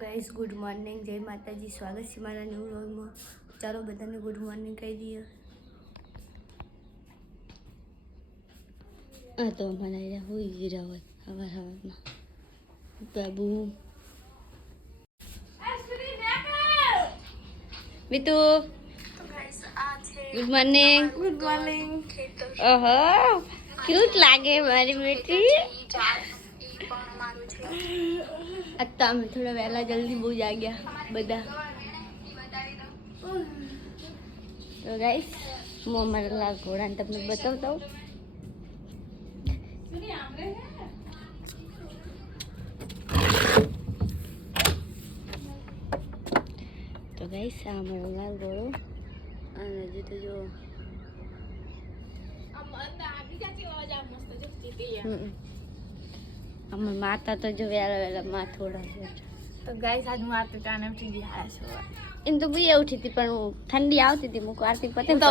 Guys good morning, જય માતાજી. સ્વાગત છે મારા ન્યૂ વ્લોગમાં. ચાલો બધાને ગુડ મોર્નિંગ કહી દઈએ. આ તો મને હોઈ ગીરા હોય હવામાં Babu Mitu good morning. Good morning. ઓહો ક્યુટ લાગે મારી બેટી. आता અમે થોડા વહેલા જલ્દી બહુ જાગ્યા બધા. તો ગાઈસ હું અમારા લાલ ઘોડાને તમને બતાવતા હોઉં. તો ગાઈસ આ અમારો લાલ ઘોડો અને હજી તો જો અમાર માતા તો જો વેલા વેલા માં થોડા છે. તો ગાઈસ આજ હું આરતી ટાણે ઉઠી ગઈ હા એમ તો બી ઉઠી હતી પણ ઠંડી આવતી હતી મુકો આરતી પતે તો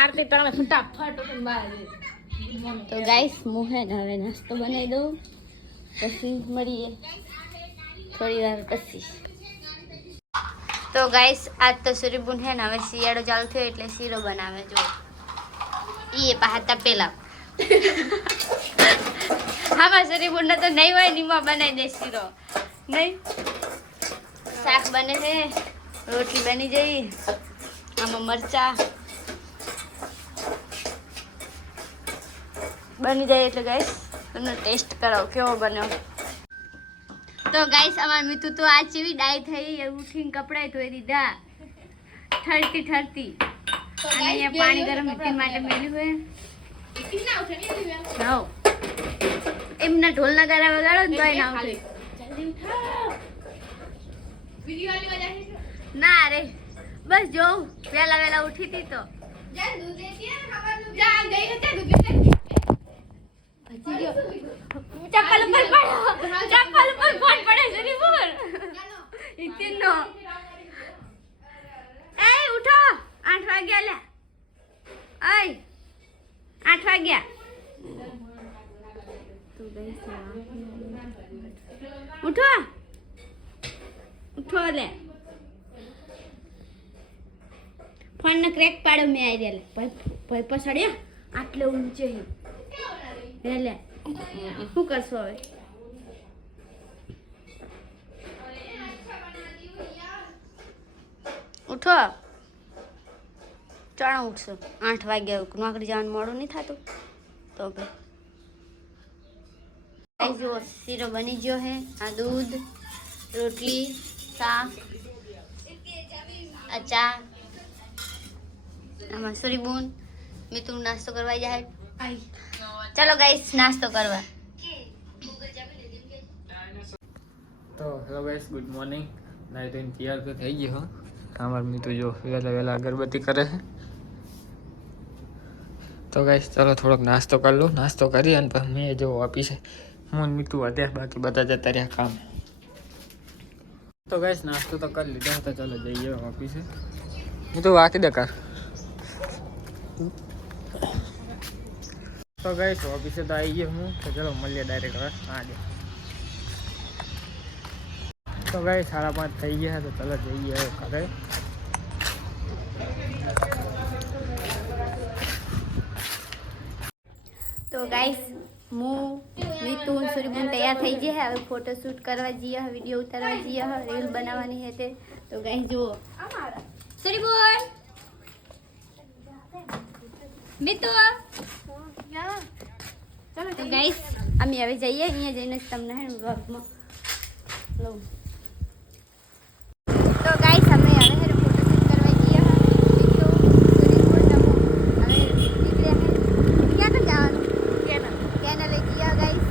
આરતી ટાણે ફટાફટ ઉઠીને બહાર ગઈ. તો ગાઈસ હું હે ને હવે નાસ્તો બનાવી દઉં પછી મળીએ થોડી વાર પછી. તો ગાઈસ આજ તો સૂર્યબુન હે ને હવે શિયાળો ચાલુ થયો એટલે શીરો બનાવે. જો એ પાહતા પેલા હા સૂર્યબુન તો નહીં હોય નીમાં બનાવી દે શીરો નહીં. શાક બને છે, રોટલી બની જઈ, આમાં મરચા બની જાય એટલે ગાઈસ તમને ટેસ્ટ કરાવો કેવો બન્યો. તો ગાઈસ અમાર મીતુ તો આ ચેવી ડાય થઈ ઉઠીને કપડાય ધોઈ દીધા ઠરતી ઠરતી. અને અહીંયા પાણી ગરમ મીઠી માટે મેલ્યું હોય. હા એમના ઢોલના ગારા વગાડો ને તોય ના ઉઠે. ના રે બસ જોઉં વેલા વેલા ઉઠી હતી તો ચપ્પલ ઉપર ફોન પડે છે ની બોલ ઇતિનો. એ ઉઠો 8 વાગ્યા લે. આય 8 વાગ્યા. તો ગાઈસ ઉઠો ઉઠો લે. ફોન ને ક્રેક પાડો મેં આઈ રે લે ભાઈ પછડ્યા આટલે ઊંચે હે લે શું કરશો હવે. ઉઠો ચાણા ઉઠશો 8 વાગ્યા નોકરી જવાનું મોડું નહીં થતું તો ભાઈ જો શીરો બની ગયો હે. આ દૂધ રોટલી શાક આ ચા. આમાં સૂર્યબુન મિતુ નાસ્તો કરવા જાય. ચલો ગાઈસ નાસ્તો કરવા. તો હેલો ગાઈસ ગુડ મોર્નિંગ. નાઈ ધોઈને તૈયાર તો થઈ ગયો. અમાર મીતુ જો વહેલા વહેલા અગરબત્તી કરે છે. તો ગાઈસ ચલો થોડોક નાસ્તો કરી લો. નાસ્તો કરી અને પછી મેં જો ઓફિસે હું મીતુ હતા બાકી બધા જતા રહ્યા કામ. તો ગાઈસ નાસ્તો તો કરી લીધો હતો. ચલો જઈએ ઓફિસે. મીતુ વાકી દે કર. તો ગાઈસ ઓફિસે તો આવી ગયો હું. તો ચલો મળીએ ડાયરેક્ટ હવે આજે. તો ગાઈસ 5:30 થઈ ગયા તો ચલો જઈએ હવે ઘરે. તો ગાઈસ હું મિતુ સૂર્યબુન તૈયાર થઈ ગયા. હવે ફોટો શૂટ કરવા જઈએ, વિડીયો ઉતારવા જઈએ, રીલ બનાવવાની છે તે. તો ગાઈસ જુઓ સૂર્યબુન મિતુ. તો ગાઈસ અમે હવે જઈએ. અહીંયા જઈને તમને હે વ્લોગમાં લઉં. તો ગાઈસ અમે હવે હે ફોટો શૂટ કરવા જઈએ. મિતુ સૂર્યબુન હવે નીકળ્યા હે. ક્યાં તો જવાનું કેનલે જઈએ ગાઈસ.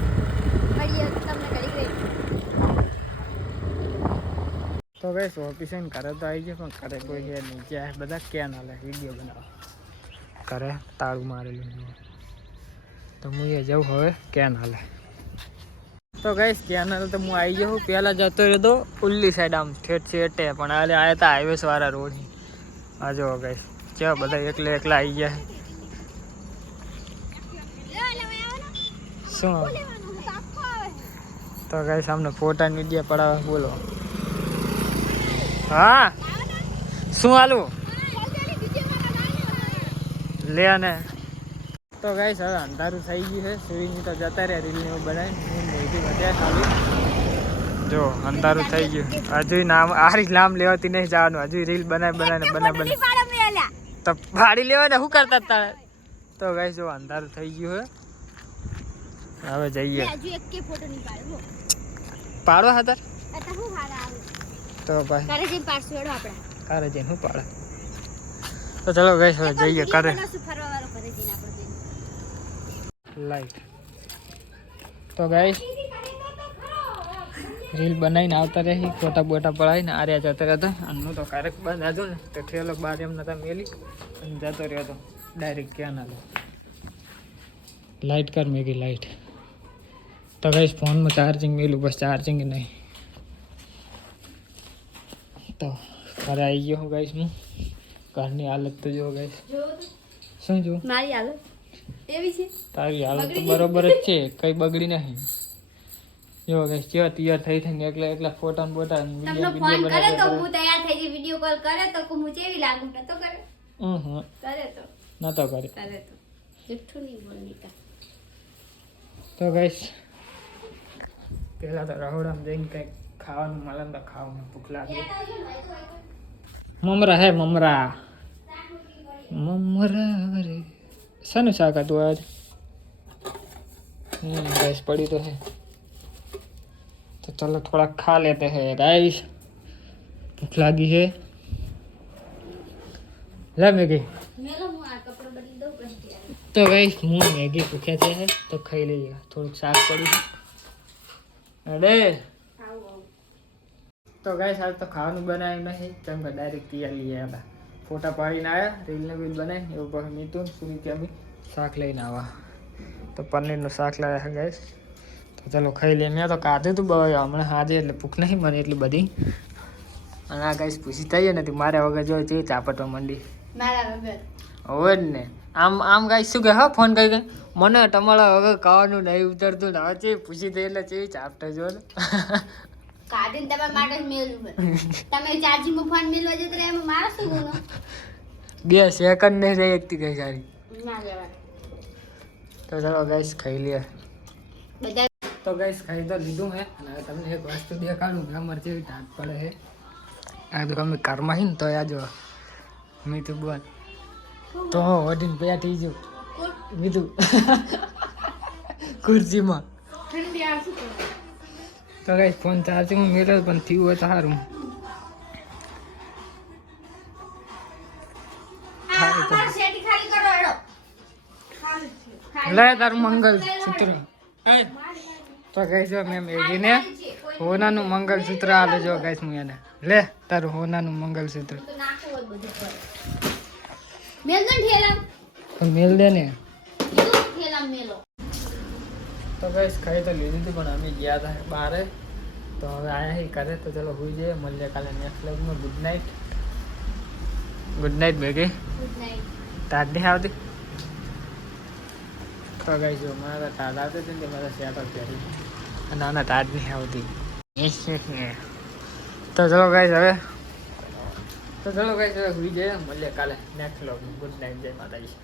મળીએ તમને ઘડી ઘડી. તો ગાઈસ ઓફિસે ને ઘરે તો આવી ગયા પણ ઘરે કોઈ છે નહીં. જ્યાં બધા ક્યાં હાલે વિડીયો બનાવવા ઘરે તાળું મારેલું. તો હું એ જાઉં હવે ક્યાં હાલે. તો ગાઈસ કેનાલ તો હું આવી ગયો. પહેલાં જતો રહ્યો તો ઉલ્લી સાઈડ આમ ઠેઠ છેટે પણ આજે આવ્યા હતા હાઈવેસ વાળા રોડ. આ જો ગાઈસ કેવા બધા એકલા એકલા આવી ગયા. શું તો ગાઈસ અમને ફોટા મીડિયા પડાવે બોલો. હા શું હાલું લે ને તો ગાઈસ હવે અંધારું થઈ ગયું છે સુરીની તો જતા રહ્યા રીલને એવું બનાવીને મેગી વધ્યા ખાલી જો અંધારું થઈ ગયું હજુ નામ આ રીલ નામ લેવાતી નહીં જવાનું હજુ રીલ બનાવી તો ફાડી લેવા ને શું કરતા તારે તો ગાઈસ જો અંધારું થઈ ગયું છે હવે જઈએ પાડવા હતા તો ભાઈ કારે જઈને શું પાડે તો ચલો ગાઈસ હવે જઈએ કારે લાઈટ તો ગાઈસ રીલ બનાવીને આવતા રહી ફોટા બોટા પડાવીને આર્યા જતા રહેતા અને હું તો ક્યારેક બંધ હતું ને તો ઠેલો બાર એમ નતા મેલી અને જતો રહ્યો હતો ડાયરેક્ટ ક્યાં ના લાઈટ કર મેગી લાઈટ તો ગાઈસ ફોનમાં ચાર્જિંગ મેલું બસ ચાર્જિંગ નહીં તો ઘરે આવી ગયો હું ગાઈસ હું ઘરની હાલત તો જો ગાઈસ શું જો મારી હાલત એવી છે તારી હાલત તો બરોબર જ છે કઈ બગડી નહીં જો ગાઈસ કેવા તૈયાર થઈ થઈને એકલા ફોટા ને બોટા તમને ફોન કરે તો હું તૈયાર થઈ જઈ વિડિયો કોલ કરે તો હું કેવી લાગુ તો કરે કરે તો નતો કરે તો જુઠ્ઠું નહીં બોલની કા તો ગાઈસ પેલા તો રહોડામાં જઈને કંઈક ખાવાનું મળે તો ખાવાનું ભૂખ લાગે મમરા હે મમરા રે શાનું શાક હતું આજ રાઈસ પડી તો હે तो चलो थोड़ा खा लेते हैं राइस भूख लगी है ला मैगी तो गाइस मुँह मैगी भूखे थे है तो खाई लीजिएगा थोड़ा साग पड़ी अरे तो गाइस आज तो खावा बनाया नहीं केम के डायरेक्ट तैयार लिए था फोटा पाड़ीने आया रील ने भी बनाई एवं પછી મીતું સુનિતા બી શાક લઈને આવા તો પનીરનું શાક લાવ્યા છે ગાઈસ તો ચલો ખાઈ લઈએ મેં તો કાઢ્યું હતું હમણાં આજે એટલે ભૂખ નહીં મને એટલી બધી અને આ ગાઈસ પૂછી થઈ નથી મારે વગર જો ચેવી ચાપટવા માંડી હવે જ ને આમ ગાઈસ શું કે હા ફોન કરી કે મને તમારા વગર ખાવાનું નહીં ઉતરતું ને હવે ચેવી પૂછી થઈ એટલે ચેવી ચાપટા જો કાઢીને તમારા માટે જ મેલું તમે ચાર્જિંગમાં ફોન મેલવા જતો એમાં મારા શું ગુનો 2 સેકન્ડ નહીં રહી એકતી ગઈ સારી ના લેવાય તો ચલો ગાઈસ ખાઈ લઈએ બધા તો ગાઈસ ખાઈ તો લીધું હે અને તમને એક વસ્તુ દેખાડું કે અમારે જેવી ટાટ પડે છે આ તો અમે કારમાં ને તો આ જો મીઠું બોલ તો ઓડીને બેઠી જો મીઠું ખુરશીમાં તો ગાઈસ ફોન ચાર્જિંગમાં મેળવ્યો પણ થયું હોય તો સારું લે તારું મંગલ સૂત્ર તો ગાઈસ જો મેં મેગીને હોનાનું મંગલસૂત્ર આલે જો ગાઈસ હું એને લે તારું હોનાનું મંગલસૂત્ર મેલ દે ને તો ગાઈસ ખાઈ તો લીધી હતી પણ અમે ગયા હતા બહાર તો હવે આયા હી કરે તો ચલો હોઈ જઈએ મળીએ કાલે નેક્સ્ટ વ્લોગમાં ગુડ નાઇટ બેગી તાજ નહીં આવતી તો ગાઈસ જો મારા તાજ આવતી હતી ને મારા સ્વેટર પહેરી અને આના તાજ નહીં આવતી તો ચલો ગાઈસ હવે હોઈ જઈએ મળીએ કાલે નેક્સ્ટ વ્લોગમાં ગુડ નાઇટ જય માતાજી